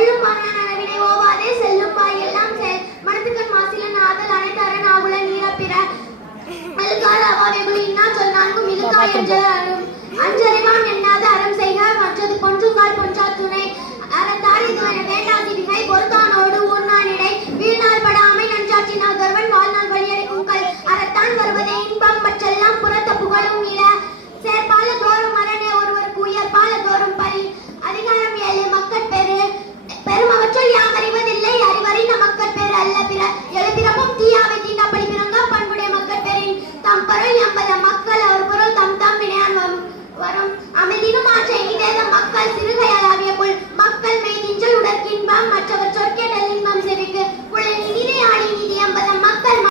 கொள்ளும் பாங்கான நனவினை ஓவாதே செல்லும் பாய் எல்லாம் செல் மனத்துக்கண் மாசிலன் ஆதல் அனைத்தரன் ஆகுல நீரப்பிற அழுக்காத அவாவேகுலி இன்னா சொல் நான்கும் இழுக்காய் அஞ்சல் அஞ்சல்